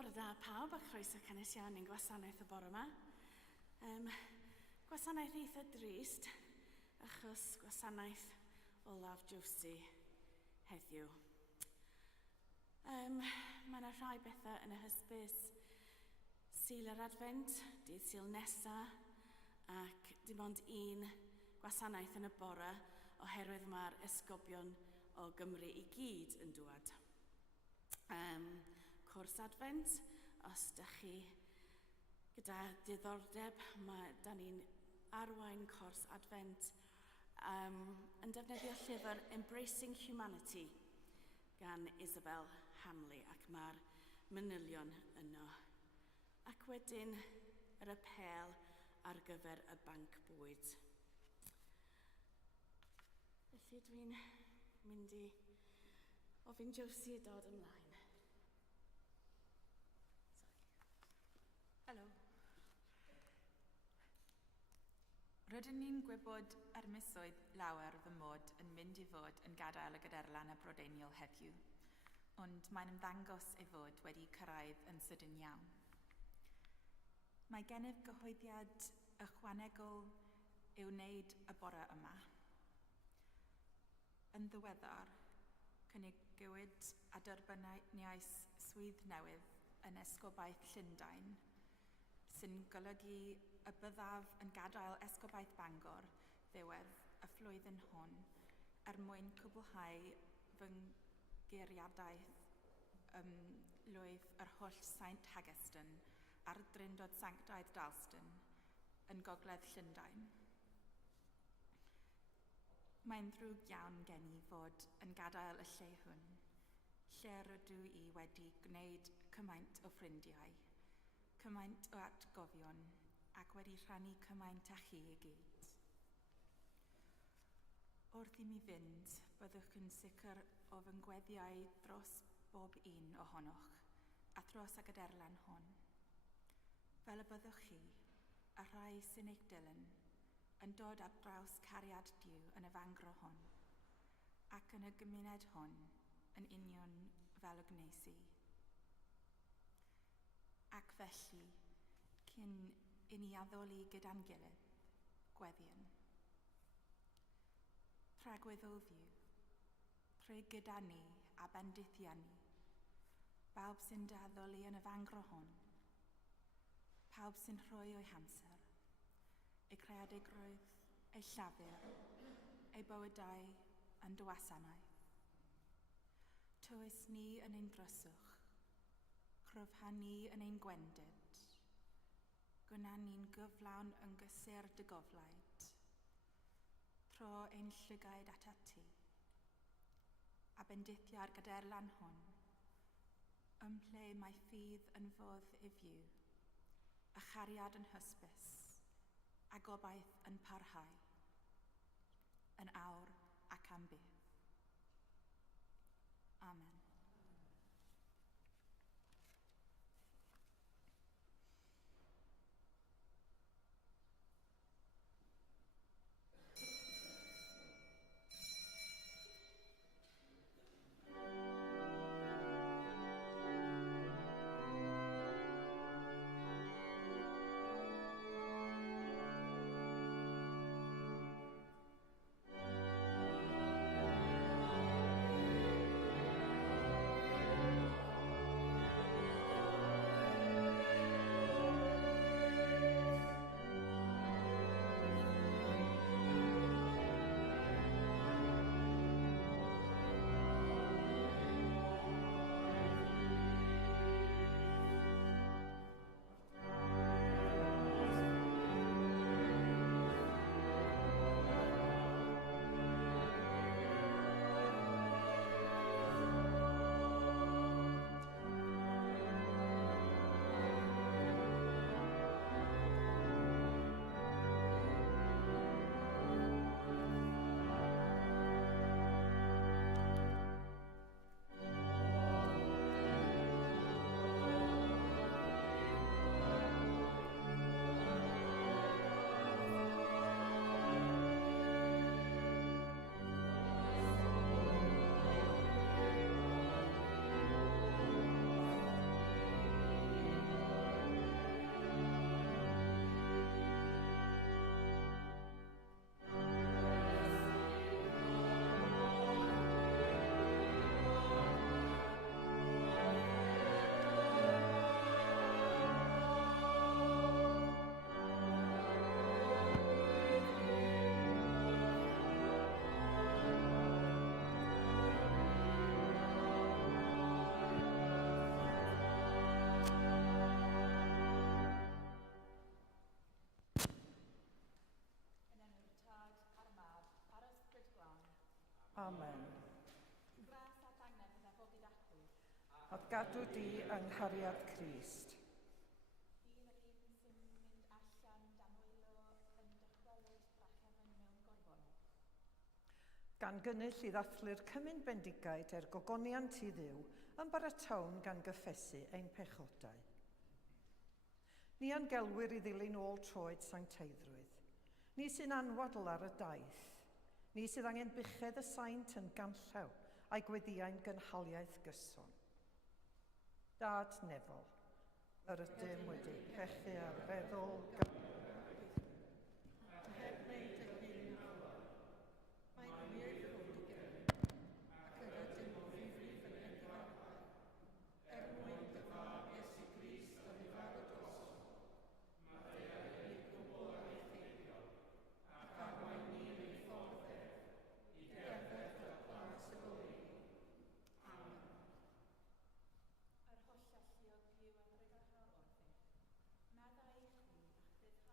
Bore da pawb a croeso cynnes iawn i'n gwasanaeth y bore yma. Gwasanaeth eitha drist, achos gwasanaeth olaf Josi heddiw. Mae yna rhai bethau yn y hysbys Sul yr Advent, dydd Sul nesa, ac dim ond un gwasanaeth yn y bore oherwydd mae'r esgobion o Gymru i gyd yn dŵad. Cwrs Advent, os ydych chi gyda diddordeb, da ni'n arwain cwrs Advent yn defnyddio llyfr Embracing Humanity gan Isabel Hamley, ac mae'r manylion yno. Ac wedyn yr apel ar gyfer y banc bwyd. Felly dwi'n mynd i ofyn Josi i dod ymlaen. Helo. Rydyn ni'n gwybod ar misoedd lawer fy mod yn mynd i fod yn gadael y gyderlan y brodeiniol heddiw, ond mae'n ymddangos ei fod wedi cyrraedd yn sydyn iawn. Mae gennyf gyhoeddiad ychwanegol i'w wneud y bore yma. Yn ddiweddar, cynnigiwyd aderbyniais swydd newydd yn esgobaeth Llundain, sy'n golygu y byddaf yn gadael esgobaeth Bangor ddiwedd y flwyddyn hon mwyn cwblhau fy geiriadaeth lwyth yr holl Saint Hagestyn a'r drindod Sanctaidd Dalston yn gogledd Llundain. Mae'n ddrwg iawn gen i fod yn gadael y lle hwn, lle rydw i wedi gwneud cymaint o ffrindiau, cymaint o atgofion, ac wedi rhannu cymaint â chi i gyd. Wrth i mi fynd, byddwch yn sicr o fy ngweddiau dros bob un ohonoch, a dros y gyderlan hon. Fel y byddwch chi, y rhai sy'n eich dilyn, yn dod at draws cariad Duw yn y fangro hon, ac yn y gymuned hon yn union fel y gwnes i. Ac felly, cyn i ni addoli gyda'n gilydd, gweddion. Rhagwedd o ddiw, rhoi gyda ni a bendithia ni, bawb sy'n daddoli yn y fangro hon, pawb sy'n rhoi o'i hamser, eu creadigrwydd, eu llafur, eu bywydau yn dy wasanaeth. Tywys ni yn ein dryswch, cryfha ni yn ein gwendid, gwna ni'n gyflawn yn gysur dy goflaid, tro ein llygaid at ati, a bendithio'r gaderlan hon, ple mae ffydd yn fodd i fyw, a chariad yn hysbys, a gobaith yn parhau, yn awr ac am byth. Amen. Amen. Gras a dangnau bydda bod gyda chwi. A gadw di yng nghariad Crist. Dyn yr un sy'n mynd allan dan wylo yn dychwelyd drachefn mewn gorfod. Gan gynnull i ddathlu'r cymyn bendigaid er gogoniant i ddiw yn baratown gan gyffesu ein pechodau. Ni yn gelwyr i ddilyn ôl troed sancteiddrwydd. Ni sy'n anwadl ar y daith. Ni sydd angen buchedd y saint yn ganllaw a'i gweddiau'n gynhaliaeth gyson. Dad nefol, yr ydym wedi pechu ar feddwl heb wneud y hyn mae'n wir fod i gyrru ac yr ydym o ddifri fy nedifarfau mwyn dyfar Iesu Grist o ddifar y drosto mae ei i'r gwbl aetheidio ac arwain ni yn ei ffordd i gerdded y glas y goleuni. Amen. Yr holl alluog yw am rygach o'r wrthych. Meddai i chwi a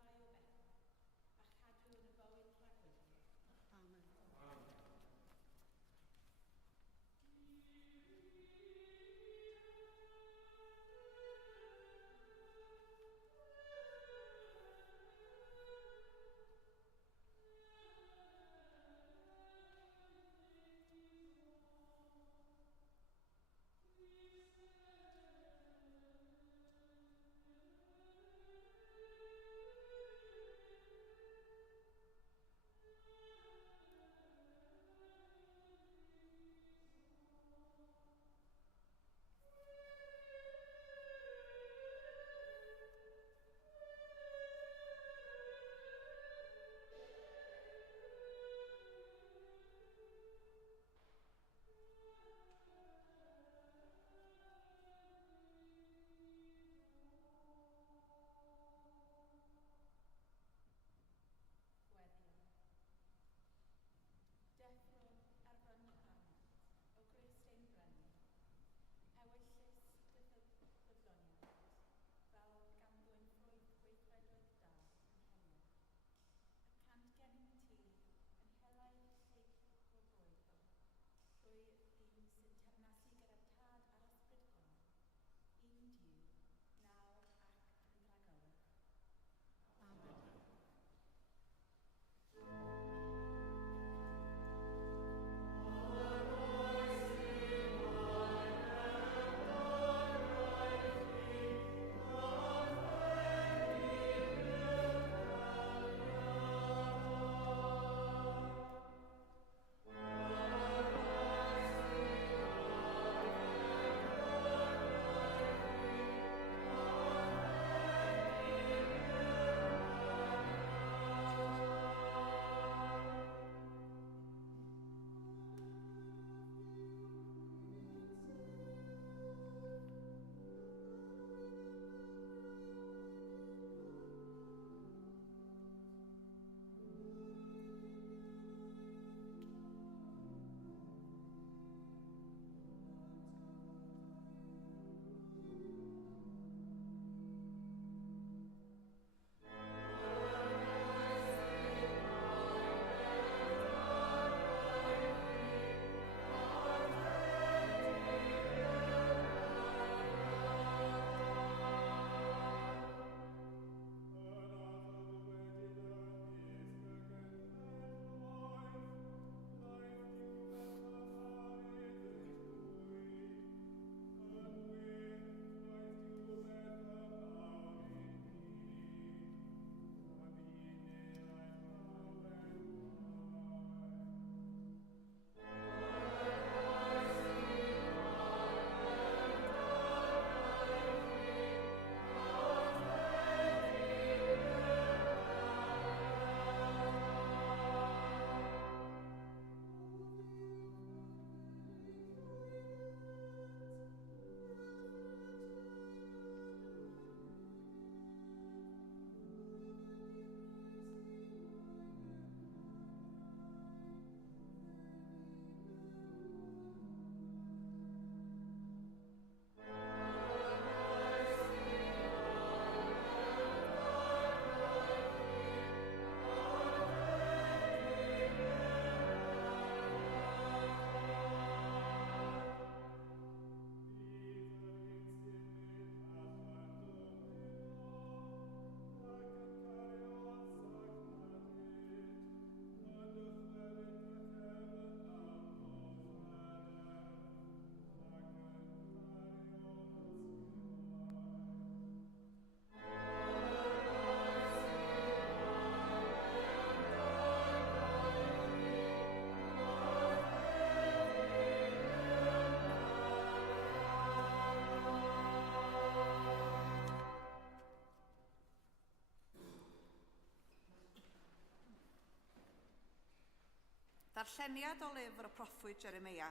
Darlleniad o lyfr y proffwyd Jeremia.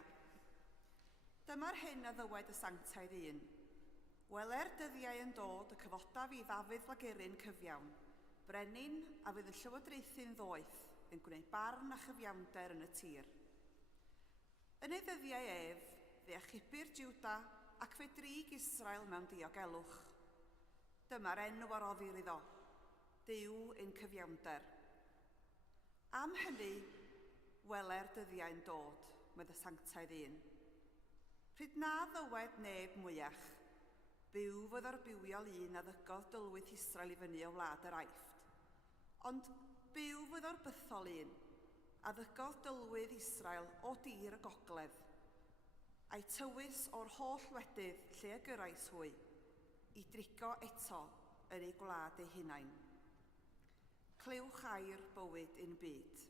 Dyma'r hyn a ddywed y sanctaidd un. Gweler dyddiau yn dod y cyfodaf i ddafydd lagerin cyfiawn. Brenin a fydd yn llywodraethu'n ddoeth yn gwneud barn a chyfiawnder yn y tir. Yn ei ddyddiau ef, fe achubu'r Jiwda ac fe drig Israel mewn diogelwch. Dyma'r enw a roddir iddo, Duw ein cyfiawnder. Am hynny, weler dyddiau'n dod, medd y sanctaidd un. Pryd na ddywed neb mwyach, byw fydd o'r bywiol un a ddygodd dylwyth Israel i fyny o wlad yr Aifft. Ond byw fydd o'r bythol un, a ddygodd dylwydd Israel o dir y gogledd, a'i tywys o'r holl wedydd lle y gyrais hwy, i drigo eto yn ei gwlad ei hunain. Clywch air bywyd un byd.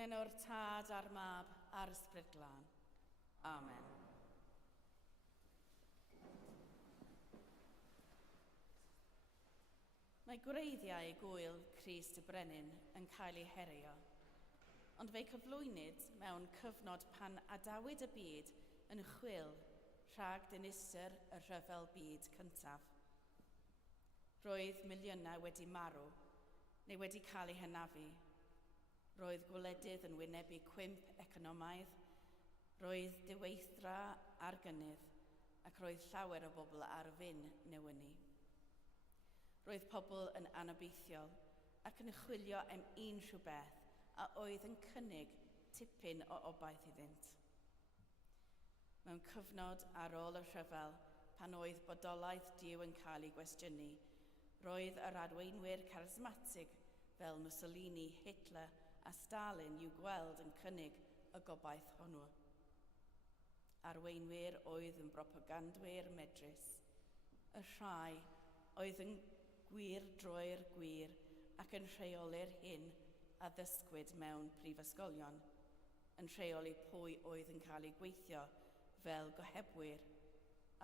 Yn enw'r Tad a'r Mab a'r Ysbryd Glân. Amen. Mae gwreiddiau Gwyl Crist y Brenin yn cael eu herio, ond fe'i cyflwynwyd mewn cyfnod pan adawyd y byd yn chwil rhag dinistr y rhyfel byd cyntaf. Roedd miliynau wedi marw neu wedi cael eu hynafu. Roedd gwledydd yn wynebu cwymp economaidd, roedd diweithra ar gynnydd ac roedd llawer o bobl ar fin newyni. Roedd pobl yn anobeithiol ac yn chwilio am unrhyw beth a oedd yn cynnig tipyn o obaith iddynt. Mewn cyfnod ar ôl y rhyfel, pan oedd bodolaeth Duw yn cael ei gwestiynu, roedd yr arweinwyr charismatig fel Mussolini, Hitler a Stalin i'w gweld yn cynnig y gobaith hwnnw. Arweinwyr oedd yn propagandwyr medrus. Y rhai oedd yn gwir droi'r gwir ac yn rheoli'r hyn a ddysgwyd mewn prifysgolion, yn rheoli pwy oedd yn cael ei gweithio fel gohebwyr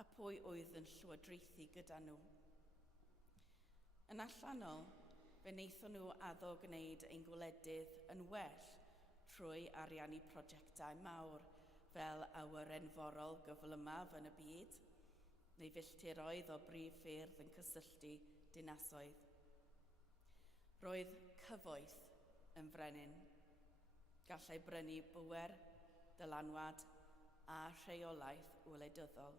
a pwy oedd yn llywodraethu gyda nhw. Yn allanol, fe wnaethon nhw addo gwneud ein gwledydd yn well trwy ariannu prosiectau mawr fel awyren forol gyflymaf yn y byd, neu filltiroedd o brif ffyrdd yn cysylltu dinasoedd. Roedd cyfoeth yn frenin, gallai brynu bwer, dylanwad a rheolaeth wleidyddol.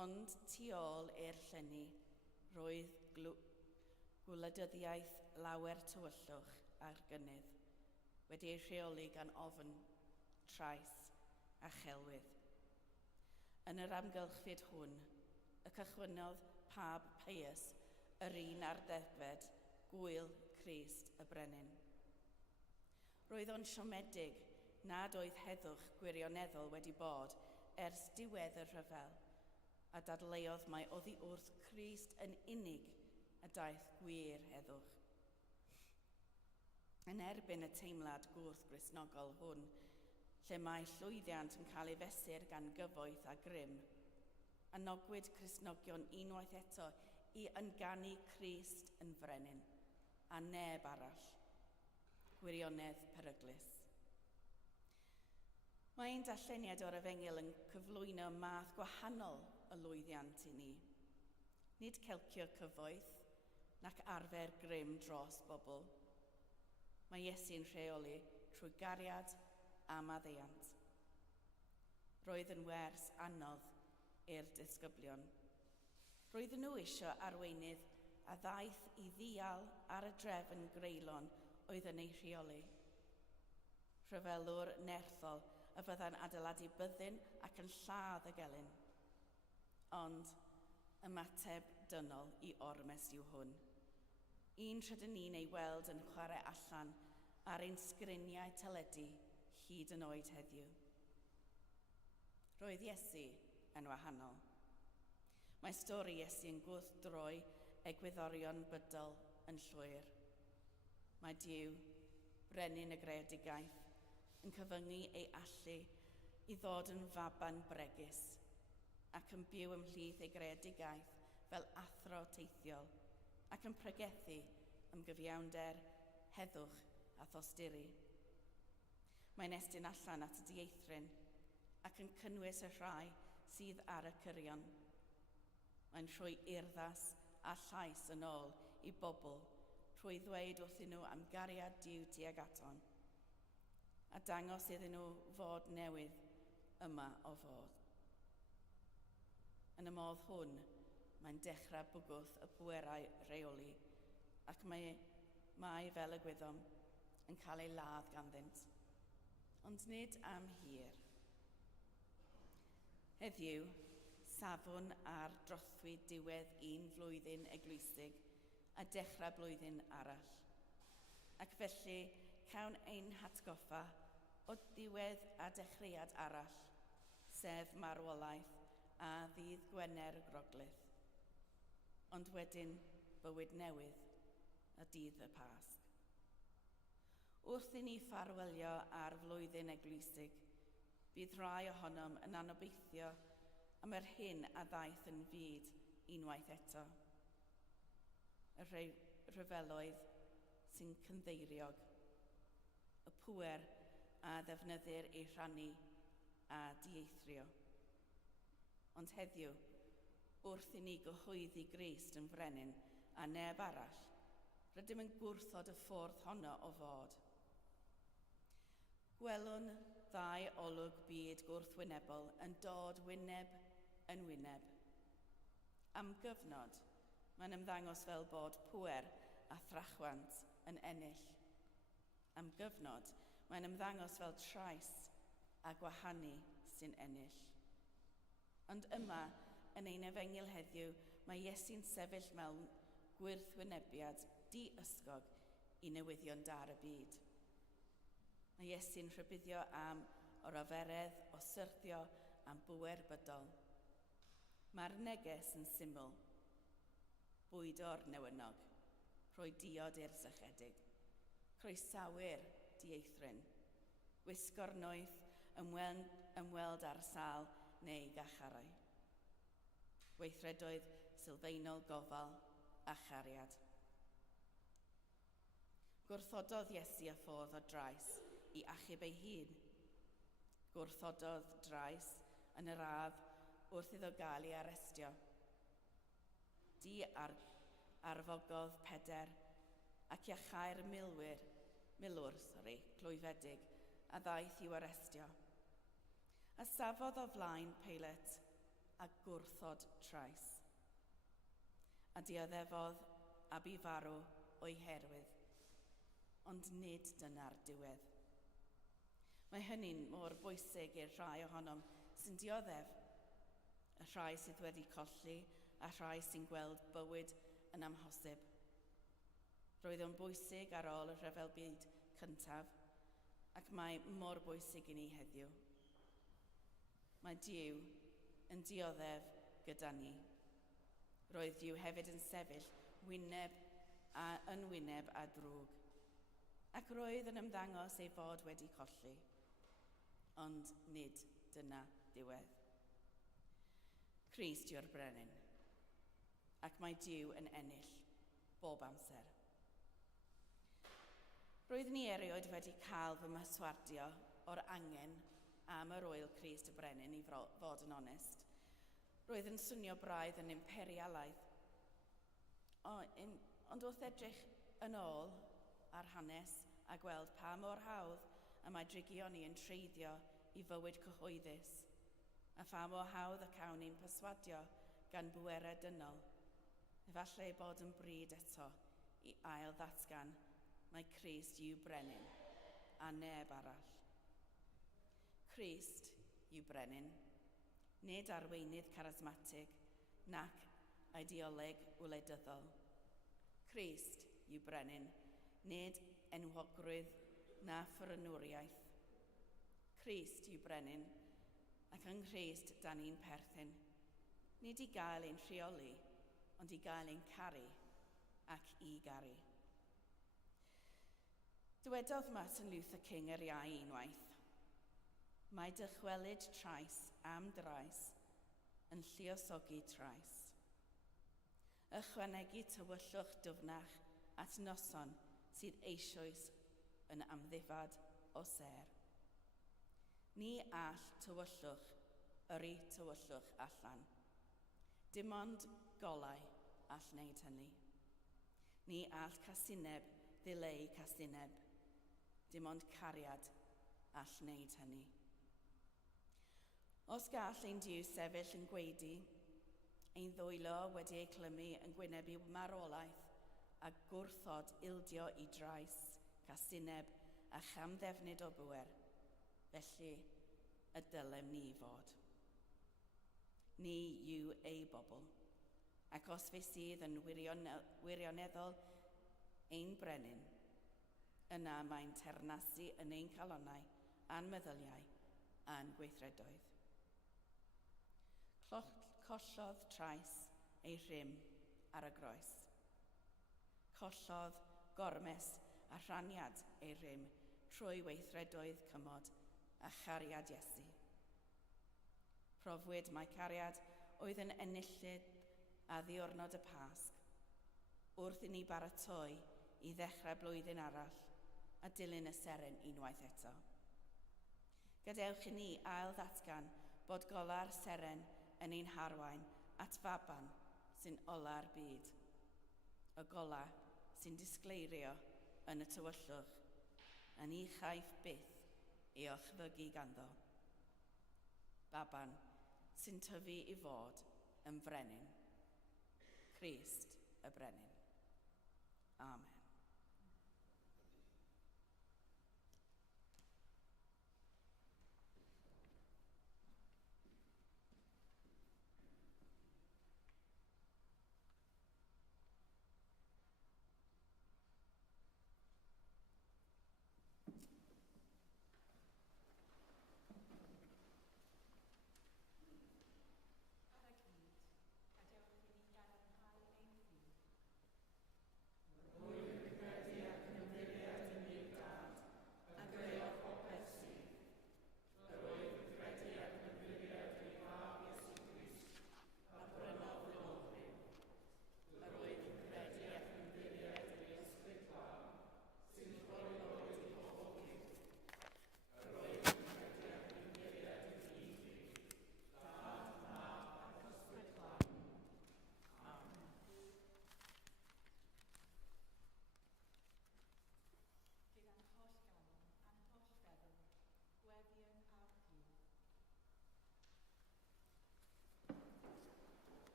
Ond tu ôl i'r llenni, roedd gwleidyddiaeth lawer tywyllwch ar gynnydd, wedi ei rheoli gan ofn, trais a chelwydd. Yn yr amgylchfyd hwn, y cychwynodd Pab Pius yr un ar ddegfed Gwyl Crist y Brenin. Roedd o'n siomedig nad oedd heddwch gwirioneddol wedi bod ers diwedd y rhyfel, a dadleuodd mai oddi wrth Crist yn unig y daeth gwir heddwch. Yn erbyn y teimlad gwrth-gristnogol hwn, lle mae llwyddiant yn cael ei fesur gan gyfoeth a grym, anogwyd Cristnogion unwaith eto i ynganu Crist yn frenin, a neb arall. Gwirionedd peryglus. Mae ein darlleniad o'r Efengyl yn cyflwyno math gwahanol o lwyddiant i ni. Nid celcio cyfoeth, nac arfer grym dros bobl. Mae Iesu'n rheoli trwy gariad a maddeuant. Roedd yn wers anodd i'r disgyblion. Roedden nhw eisiau arweinydd a ddaeth i ddial ar y drefn greulon oedd yn ei rheoli. Rhyfelwr nerthol y fydda'n adeiladu byddin ac yn lladd y gelyn. Ond ymateb dynol i ormes yw hwn. Un rydyn ni'n ei weld yn chwarae allan ar ein sgriniau teledu hyd yn oed heddiw. Roedd Iesu yn wahanol. Mae stori Iesu yn gwrthdroi egwyddorion bydol yn llwyr. Mae Duw, brenin y greadigaeth, yn cyfyngu ei allu i ddod yn faban bregus ac yn byw ymhlith ei greadigaeth fel athro teithiol ac yn pregethu am gyfiawnder, heddwch a thosturi. Mae'n estyn allan at y dieithrin ac yn cynnwys y rhai sydd ar y cyrion. Mae'n rhoi urddas a llais yn ôl i bobl trwy ddweud wrthyn nhw am gariad Duw tuag aton, a dangos iddyn nhw fod newydd yma o fod. Yn y modd hwn, mae'n dechrau bwgwth y pwerau reoli, ac mae fel y gwyddom yn cael ei ladd ganddynt, ond nid am hir. Heddiw, safon ar drothwyd diwedd un flwyddyn eglwysig a dechrau blwyddyn arall. Ac felly, cawn ein hatgoffa o diwedd a dechreuad arall, sef marwolaeth a ddydd Gwener Groglith. Ond wedyn, bywyd newydd a dydd y Pasg. Wrth i ni ffarwelio ar flwyddyn eglwysig, bydd rhai ohonom yn anobeithio am yr hyn a ddaeth yn fyd unwaith eto. Y rhyfeloedd sy'n cynddeiriog, y pŵer a ddefnyddir ei rhannu a dieithrio. Ond heddiw, wrth i ni gyhoeddi Crist yn frenin a neb arall, rydym yn gwrthod y ffordd honno o fod. Gwelwn ddau olwg byd gwrthwynebol yn dod wyneb yn wyneb. Am gyfnod, mae'n ymddangos fel bod pŵer a thrachwant yn ennill. Am gyfnod, mae'n ymddangos fel trais a gwahanu sy'n ennill. Ond yma, yn ein efengyl heddiw, mae Iesu'n sefyll mewn gwrthwynebiad di-ysgog i newyddion dar y byd. Mae Iesu'n rhybuddio am o'r oferedd o syrthio am bŵer bydol. Mae'r neges yn syml, bwydo'r newynog, rhoi diod i'r sychedig, croesawu'r dieithryn, wisgo'r noeth ymweld ar sâl neu gacharau. Weithredoedd sylfaenol gofal a chariad. Gwrthododd Iesu y ffordd o drais i achub ei hun. Gwrthododd drais yn yr af wrth iddo gael ei arestio. Arfogodd Peder ac iachau'r milwr clwyfedig a ddaeth i'w arestio. A safodd o flaen Peilet a gwrthod trais. A dioddefodd a bu farw o'i herwydd, ond nid dyna'r diwedd. Mae hynny'n mor bwysig i'r rhai ohonom sy'n dioddef, y rhai sydd wedi colli a rhai sy'n gweld bywyd yn amhosib. Roedd o'n bwysig ar ôl y rhyfel byd cyntaf, ac mae mor bwysig i ni heddiw. Mae Duw yn dioddef gyda ni. Roedd Duw hefyd yn sefyll yn wyneb a drwg, ac roedd yn ymddangos ei fod wedi colli, ond nid dyna diwedd. Crist yw'r brenin, ac mae Duw yn ennill bob amser. Roedd ni erioed wedi cael fy myswardio o'r angen am yr oil Crist y brenin i fod yn onest. Roedd yn swnio braidd yn imperialaeth. Ond wrth edrych yn ôl ar hanes a gweld pa mor hawdd y mae drigion ni yn treiddio i fywyd cyhoeddus, a pha mor hawdd y cawn ni'n perswadio gan bwerau dynol, efallai bod yn bryd eto i ail ddatgan mae Crist yw brenin a neb arall. Crist yw brenin, nid arweinydd charismatig nac ideoleg wleidyddol. Crist yw brenin, nid enwogrwydd na ffyrnwriaeth. Crist yw brenin, ac yng Nghrist da ni'n perthyn, nid i gael ein rheoli, ond i gael ein caru ac i garu. Dywedodd Martin Luther King yr iau unwaith, mae dychwelyd trais am drais yn lluosogi trais. Ychwanegu tywyllwch dyfnach at noson sydd eisoes yn amddifad o ser. Ni all tywyllwch yrru tywyllwch allan. Dim ond golau all wneud hynny. Ni all casineb ddileu casineb. Dim ond cariad all wneud hynny. Os gall ein Duw sefyll yn gweidi, ein ddwylo wedi ei clymu yn gwynebu marwolaeth a gwrthod ildio i drais, casineb a chamddefnyd o bŵer, felly y dylem ni fod. Ni yw ei bobl, ac os fe sydd yn wirioneddol ein brenin, yna mae'n ternasu yn ein calonnau a'n meddyliau a'n gweithredoedd. Collodd trais ei rhym ar y groes. Collodd gormes a rhaniad ei rym trwy weithredoedd cymod a chariad Iesu. Profwyd mae cariad oedd yn enillyd a ddiwrnod y Pasg, wrth i ni baratoi i ddechrau blwyddyn arall a dilyn y seren unwaith eto. Gadewch i ni ail ddatgan bod gola'r seren yn ein harwain at Faban sy'n ola'r byd, y gola sy'n disgleirio yn y tywyllwch, yn ei chaiff byth ei ochfygu ganddo. Baban sy'n tyfu i fod yn frenin. Crist y Brenin. Amen.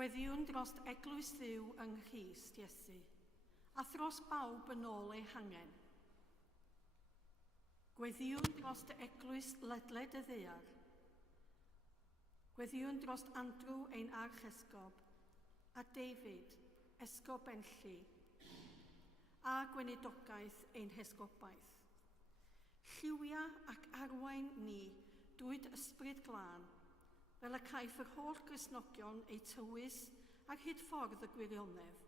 Gweddiwn dros eglwys Dduw yng Nghrist Iesu, a thros bawb yn ôl eu hangen. Gweddiwn dros eglwys ledled y ddaear. Gweddiwn dros Andrew ein archesgob, a David, esgob Enlli, a gwenedogaeth ein hesgobaeth. Lliwia ac arwain ni drwy'r ysbryd glân, fel y caiff yr holl Gristnogion eu tywys ac hyd ffordd y gwirionedd,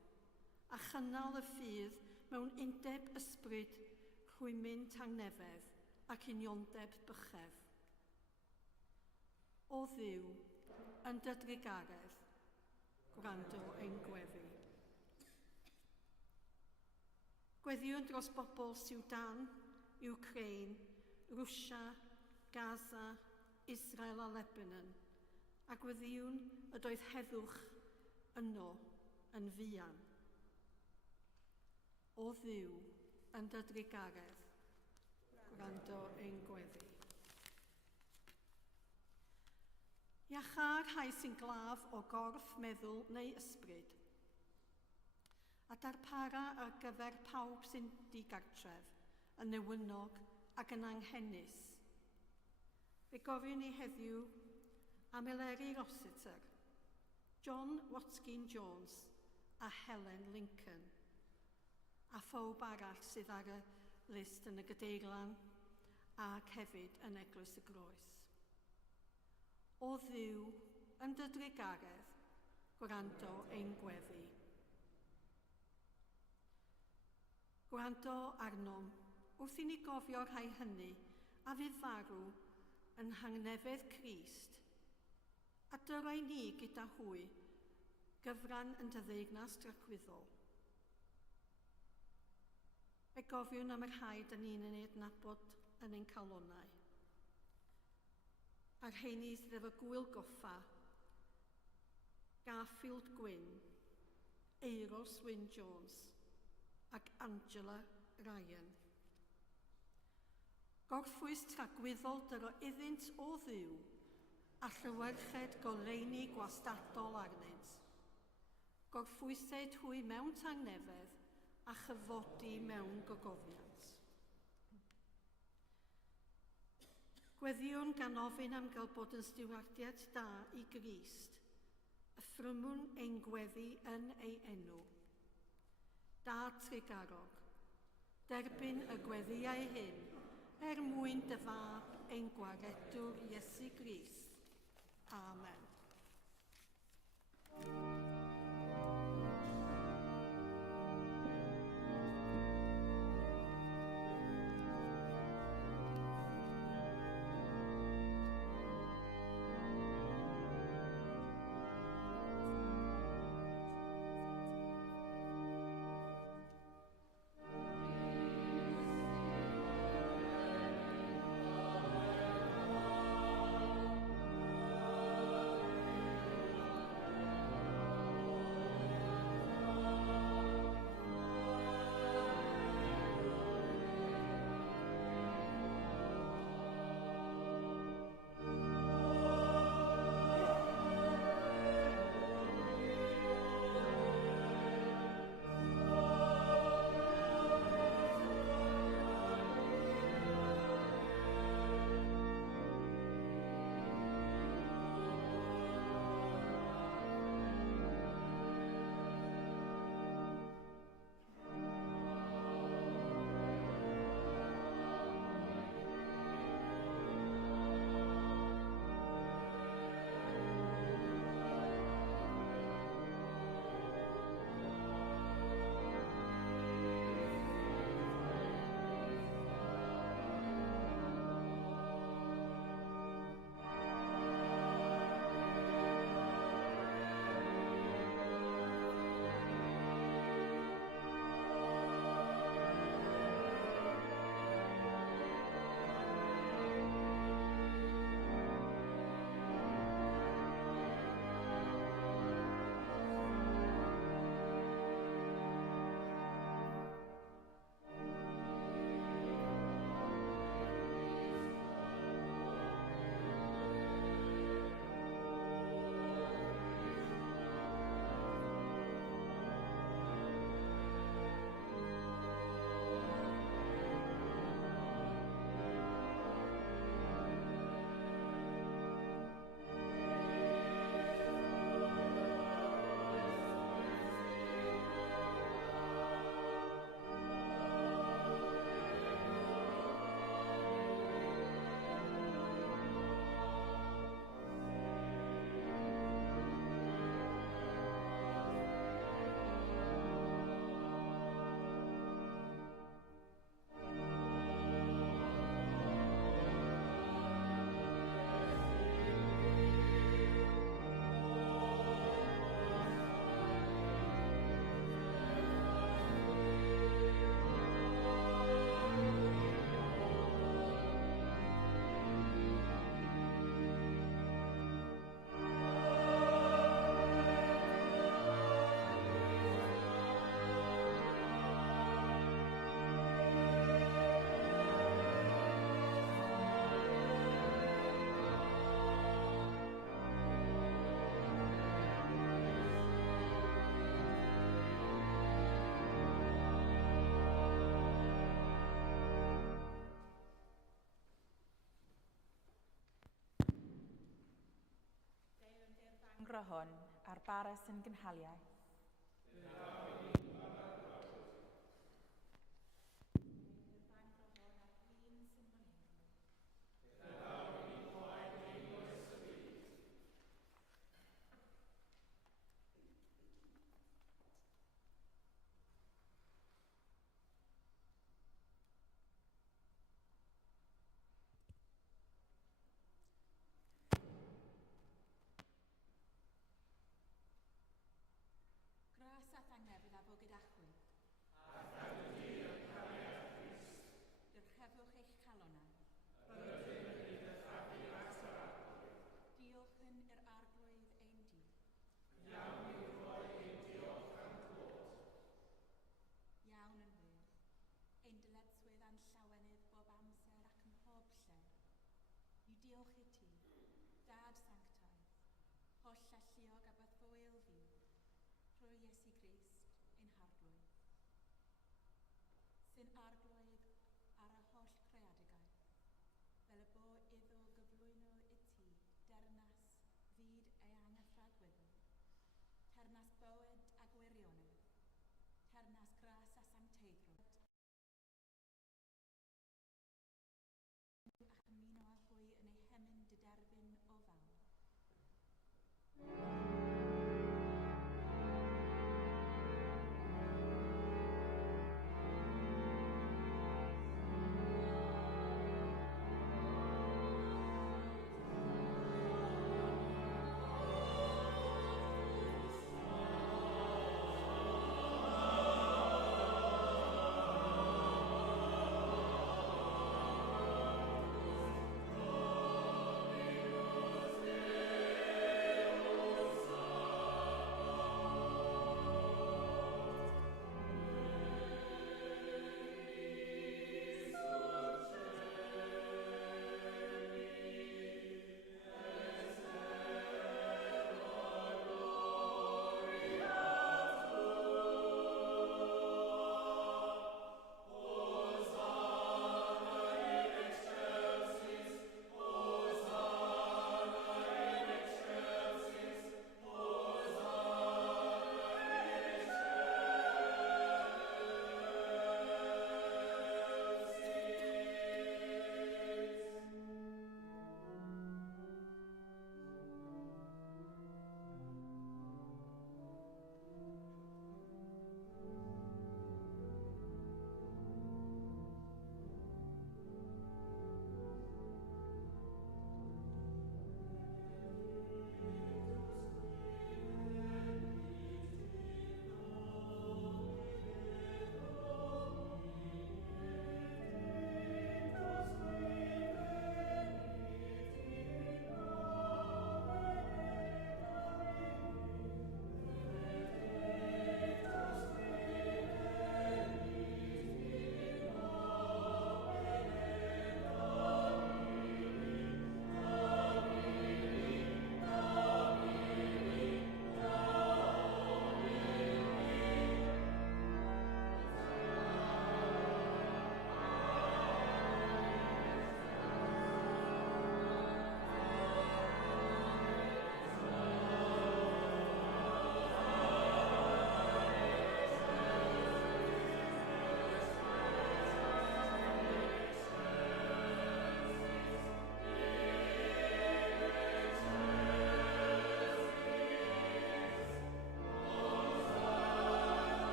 a chynnal y ffydd mewn undeb ysbryd rhwymyn tangnefedd ac uniondeb bychef. O Dduw, yn dy drigaredd, gwrando ein gweddi. Gweddiwn dros bobl Sudan, Ukraine, Rwsia, Gaza, Israel a Lebanon, a gweddiwn y doedd heddwch yno yn fuan. O Dduw, yn dy drigaredd, gwrando ein gweddi. Iachar rhai sy'n glaf o gorff, meddwl neu ysbryd, a darpara ar gyfer pawb sy'n digartref, yn newynog ac yn anghennus. Fe gofyn ni heddiw am Eleri Rossiter, John Watkin Jones a Helen Lincoln, a phawb arall sydd ar y list yn y Gadeirlan ac hefyd yn Eglwys y Groes. O Dduw, yn dy drigaredd, gwrando ein gweddi. Gwrando arnom, wrth i ni gofio rhai hynny a fydd farw yn hangnefedd Crist, a dyrai ni gyda hwy gyfran yn dy ddeugnas dragwyddol. Fe gofiwn am yr rhaid yn un yn ei adnabod yn ein calonau. A'r heini sydd efo gwyl goffa, Garfield Gwyn, Euros Wyn Jones ac Angela Ryan. Gorffwys tragwyddol dyro iddynt o Dduw a llywyrched goleuni gwastadol arnynt. Gorffwysed hwy mewn tangnefedd a chyfodi mewn gogofiant. Gweddiwn gan ofyn am gael bod yn stiwardiad da i Grist, y ffrymwn ein gweddi yn ei enw. Da trigarog, derbyn y gweddiau hyn, mwyn dy fab ein gwaredwr Iesu Grist. Amen. gryhon a'r baris yn gynhaliaeth. Gras a thangnefydd a fo gydachwy. Dyrchefwch eich calonnau. Diolch yn yr arglwydd ein di. Iawn yn wir, ein dyletswydd a'n llawenydd bob amser ac ym mhob lle. Yw diolch i ti, Dad Sanctaidd, holl alluog a bythfoel fi, trwy Iesu Crist, ein harglwydd. Sy'n arglwydd ar y holl creadigaeth, fel y bo iddo gyflwyno i ti dernas fyd ei angyffredwyddol, ternas bywyd a gwirionedd, ternas gras a sancteiddrwydd, ac ymuno â hwy yn ei hemyn dyderbyn o fawr.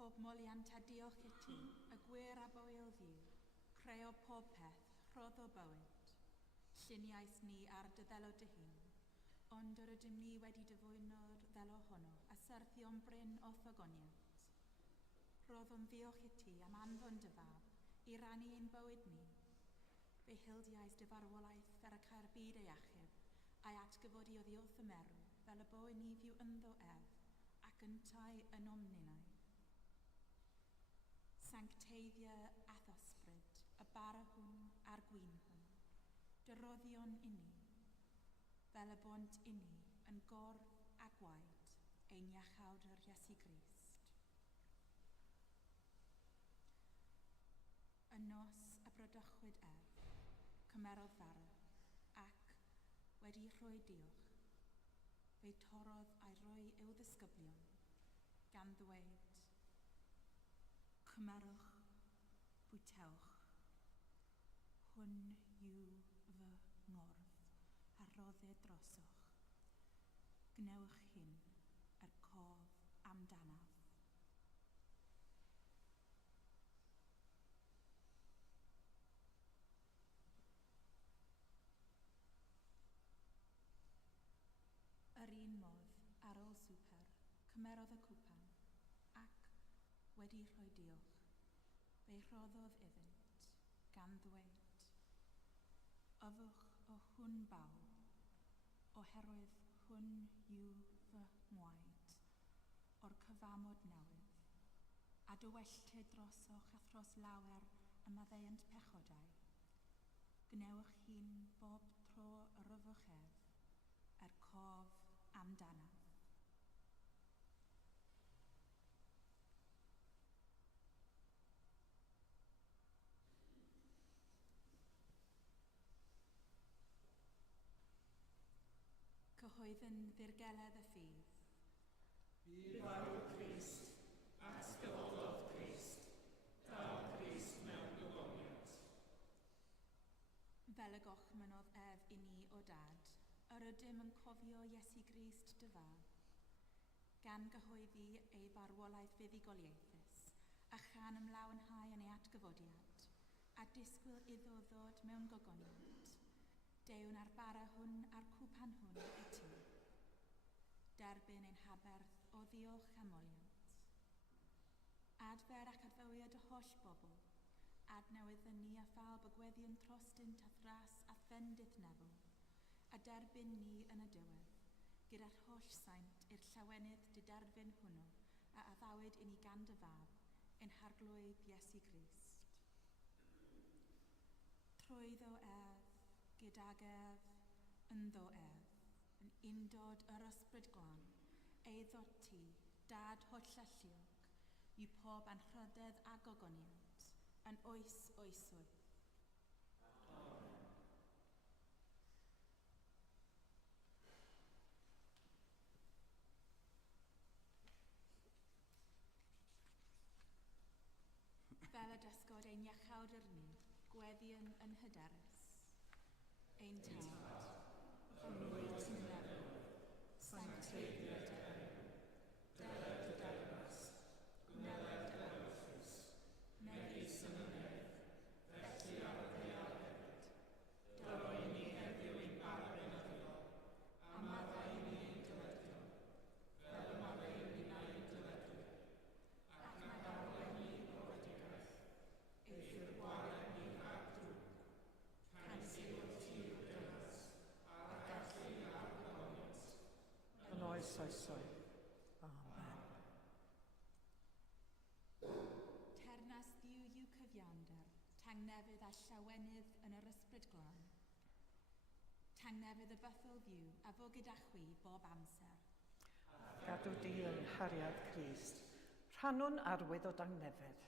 Pob moliant a diolch i ti, y gwir a boel ddiw, creu o pob peth, rhodd o bywyd. Lluniais ni ar dy ddelo dy hun, ond yr ydym ni wedi dyfwyno'r ddelo honno, a syrthio'n bryn o ffogoniant. Roddom ddiolch i ti am anfon dy fab, i rannu ein bywyd ni. Fe hildiais dy farwolaeth fer y cael byd ei achub, a'i atgyfodi o ddiolch y merw, fel y bo ni fyw ynddo ef, ac yntau yn omninau. Sancteiddia athosbryd, y bara hwn a'r gwyn hwn, dyroddion inni, fel y bont inni yn gorf a gwaed ein iachawdr Iesu Grist. Y nos y brydychwyd cymerodd fara, ac, wedi rhoi diolch, fe'i torodd a'i roi i'w ddisgyblion, gan ddweud, cymerwch, bwytewch, hwn yw fy ngorf, a rodded drosoch. Gnewch hyn, yr cof amdanaf. Yr un modd, ar ôl swper, cymerodd y cwpan, ac, wedi rhoi diolch, fe'i rhoddodd iddynt, gan ddweud, yfwch o hwn bawb, oherwydd hwn yw fy ngwaed, o'r cyfamod newydd, a dywelltid drosoch a thros lawer y maddeuant pechodau. Gnewch hyn bob tro yr yfwch yr cof amdanaf. Cyhoedden ddirgeledd y ffydd. Dygwyl Crist, atgyfolodd Crist, dal Crist mewn gogoniant. Fel y gochmynodd i ni o dad, yr ydym yn cofio Iesu Grist dy fab, gan gyhoeddi ei farwolaeth fuddugoliaethus, a chan ymlawnhau yn ei atgyfodiad, a disgwyl iddo ddod mewn gogoniant. Dewn ar bara hwn a'r cwpan hwn i ti. Derbyn ein haberth o ddiolch amoliant. Adfer ac adfywiad y holl bobl, adnewydd ni a phawb y gweddion trostynt a thras a thfendith nefel, a derbyn ni yn y diwedd, gyda'r holl saint i'r llawenydd dy derbyn hwnnw a addawyd i ni gan dy fab, ein harglwydd Iesu Grist. Trwyddo gydag ynddo yn undod yr ysbryd glân, eiddo ti, dad holl alluog, yw pob anrhydedd a gogoniant, yn oes oeswydd. Fel y dysgod ein iachawdr ni, gweddion yn hyderus. Ein tad, ymwyd yn nefel, sancteiddia dy enw, deled dy dermas, gwneud dy elfus, megis yn y nedd, felly ar y ddeal hefyd, doro i ni heddiw ein barbenyddio, a maddau i ni ein dyledio, fel y maddau i ni ein dyledwyr, ac na darwen ni o wedigaeth, eithir gwared ni rhag drwg, cais i o ti o dynas, a'r gallu a'r gogoniant. Yn oes oesoedd. Amen. Ternas ddiw yw cyfiawnder, tangnefydd a llawenydd yn yr ysbryd glân. Tangnefydd y bythol ddiw, a fo gyda chwi bob amser. Gadw di yn hariad Crist. Rhannwn arwydd o dangnefedd.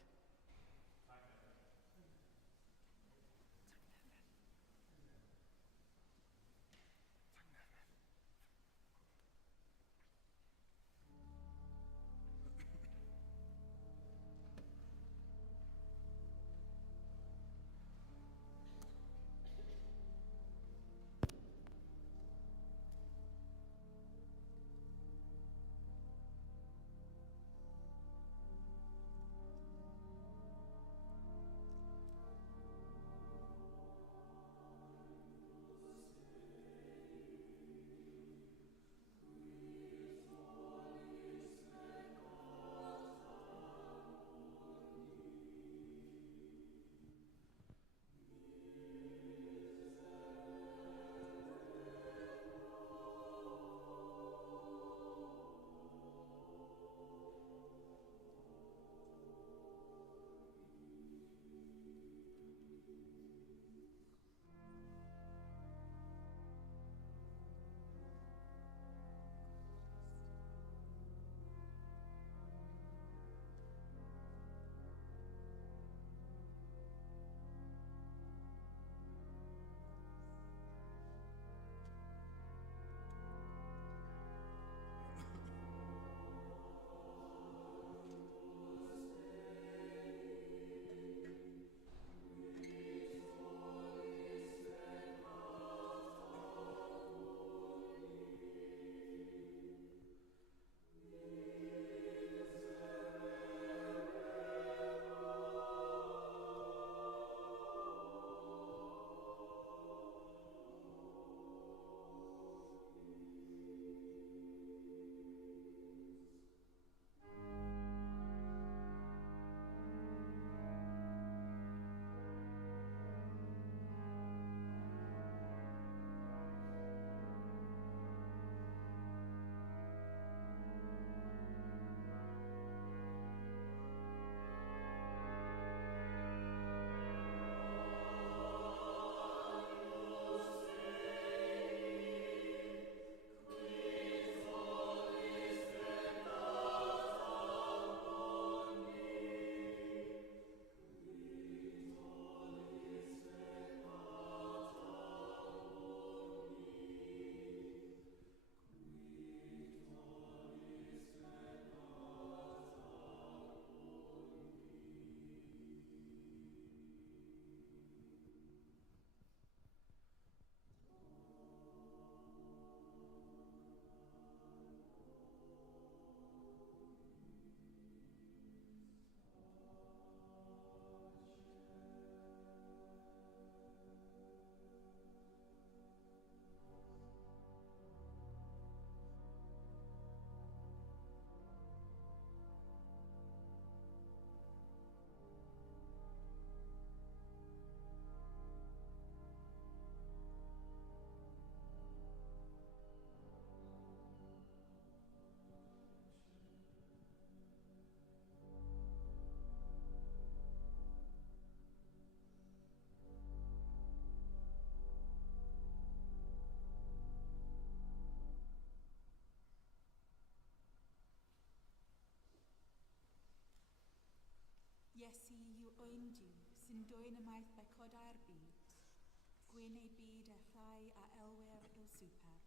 Iesu yw oendiw sy'n dwyn ymaith becodau'r byd, gwyn ei byd a rhai a elwer il super.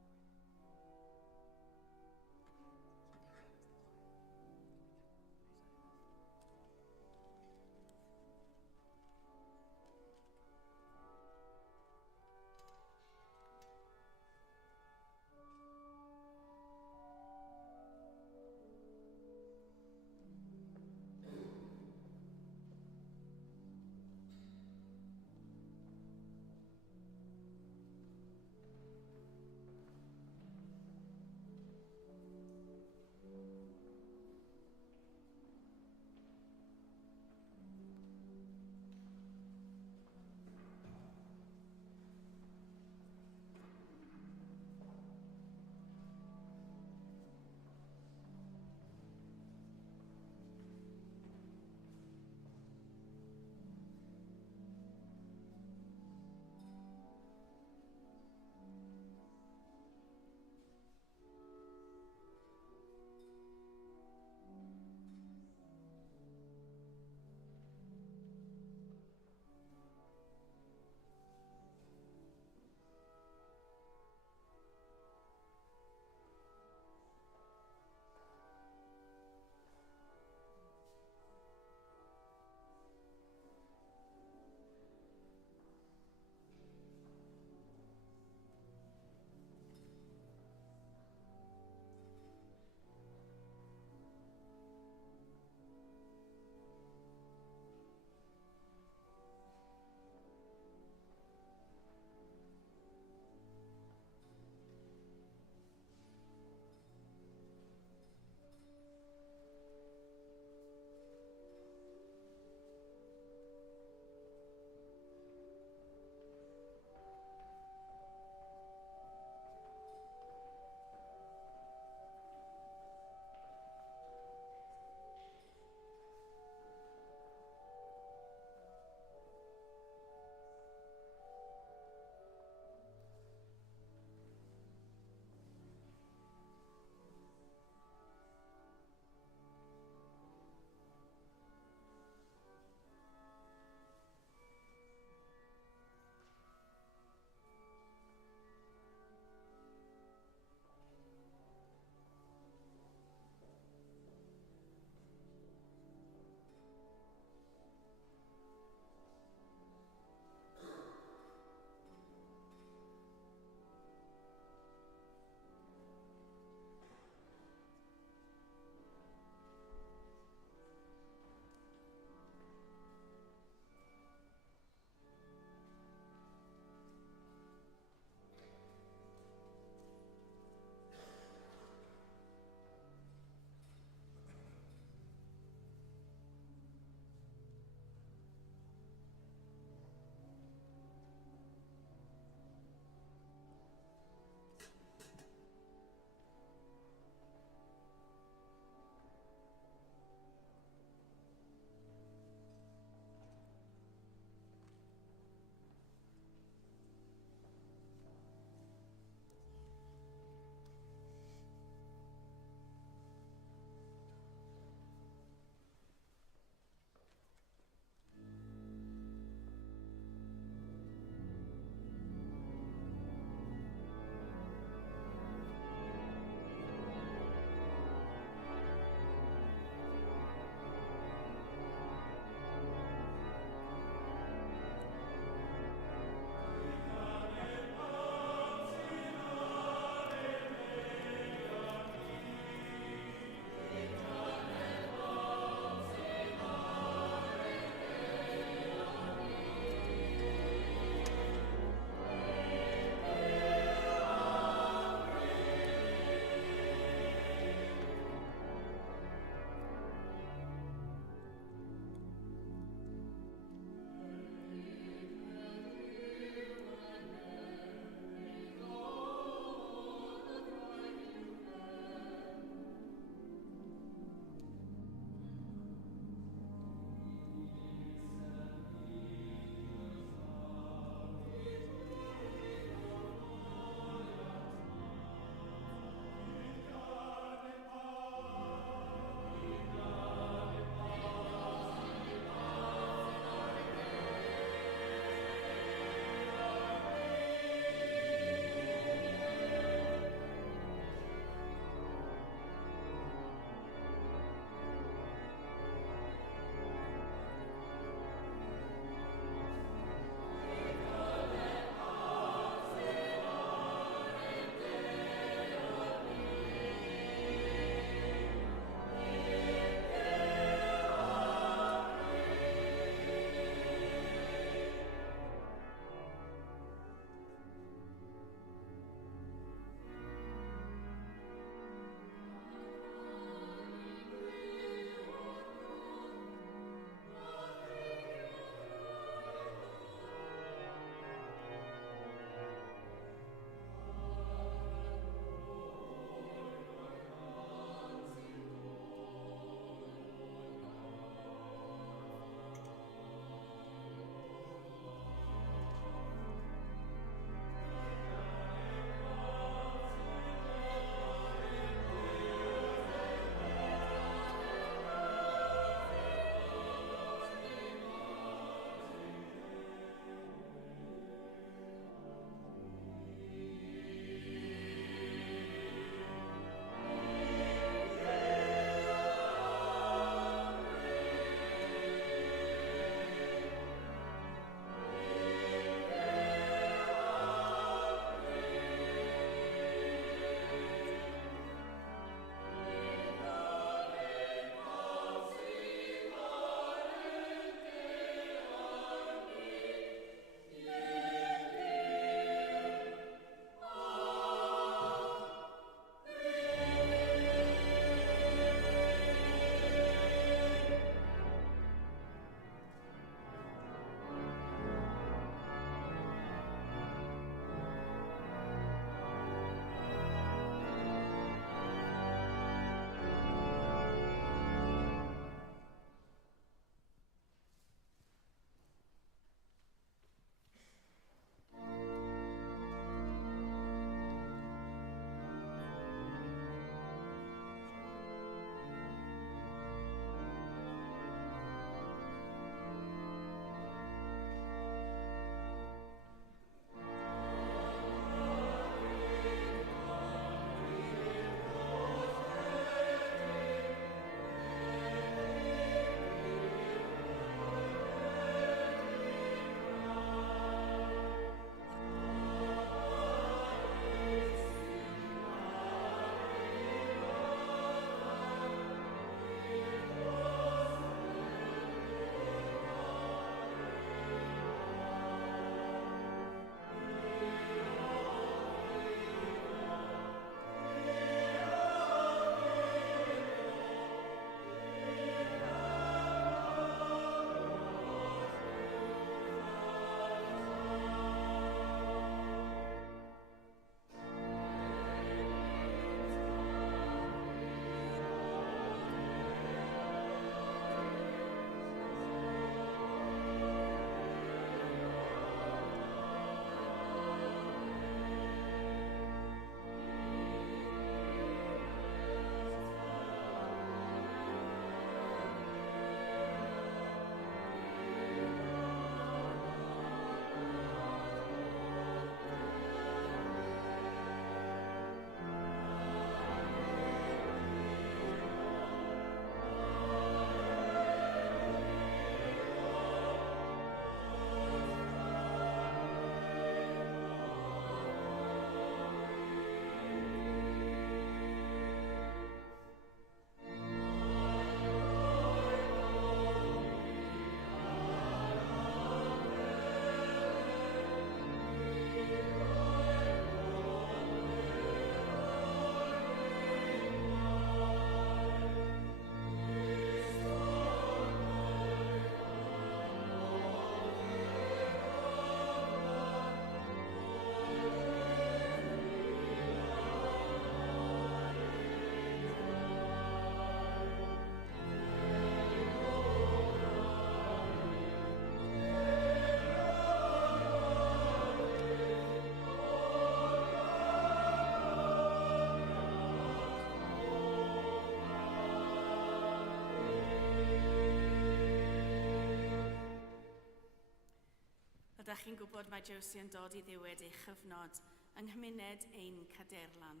Byddech chi'n gwybod mae Josie yn dod i ddiwedd ei chyfnod yng nghymuned ein Caderlan.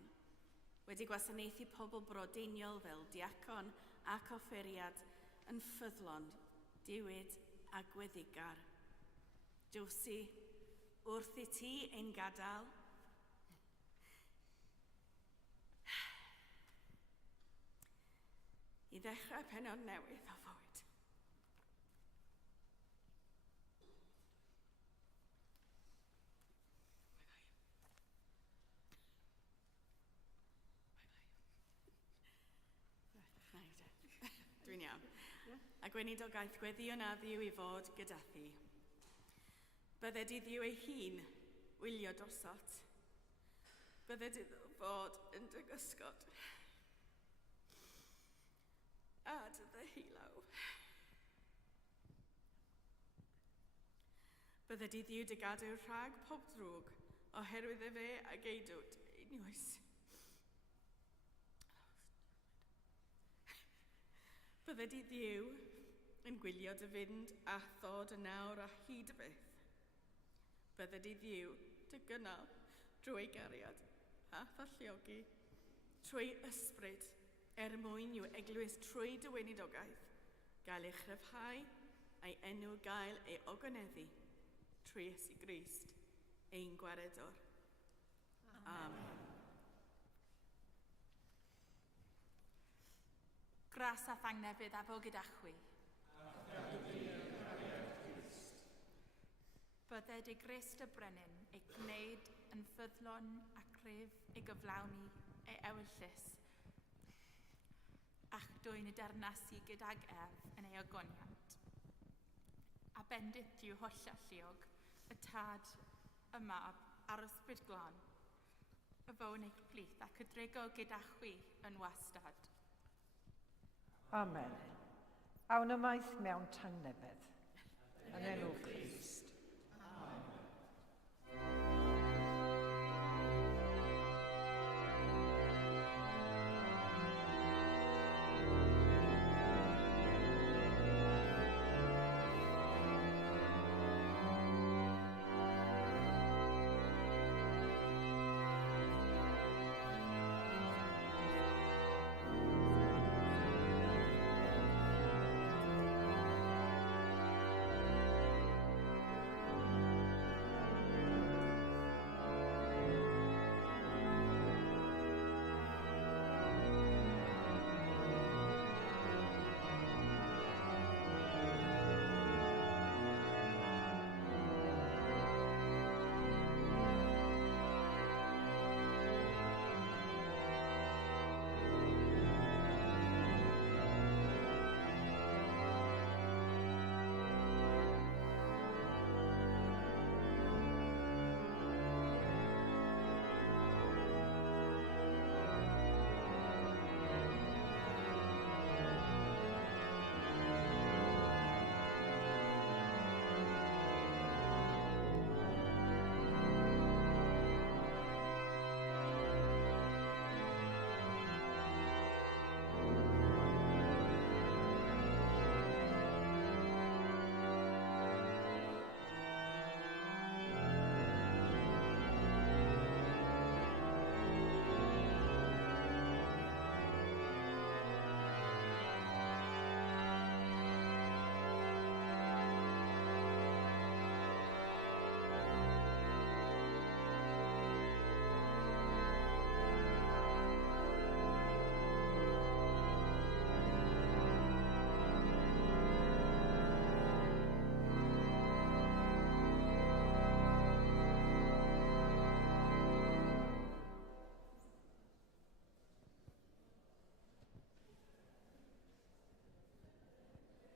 Wedi gwasanaethu pobl brodeiniol fel diacon ac offeriad yn ffyddlon, diwyd a gweddigar. Josie, wrth i ti ein gadael, i ddechrau pennod newydd o fywyd. Dwi'n iawn. A gweinidogaeth gweddio na ddiw i fod gyda thi. Bydde di ddiw ei hun wylio drorsot. Bydde di fod yn dy gysgod. A dy ddehilaw. Bydde di ddiw dy gadw rhag pob drwg oherwydd e fe a geidwyd unwaith. Bydde di ddiw yn gwylio dy fynd a thod y nawr a hyd y byth. Bydde di ddiw dy gynnal drwy gariad a thalluogi, trwy ysbryd mwyn i'w eglwys trwy dy weinidogaeth, gael ei chryfhau a'i enw gael ei ogoneddu trwy Iesu Grist, ein gwaredwr. Amen. Gras a thangnefydd a fo gyda chwi. Bydde dy Crist y Brenin ei gwneud yn ffyddlon a cryf ei gyflawni ei ewyllus, a'ch dwy'n y dernasu gydag erf yn ei ogoniant. A bendith yw hollol lliog, y tad, y mab a'r ysbryd glon, y fown eich plith ac y drego gyda chwi yn wastad. Amen. Awn ymaith mewn tangnefedd. Yn enw Crist.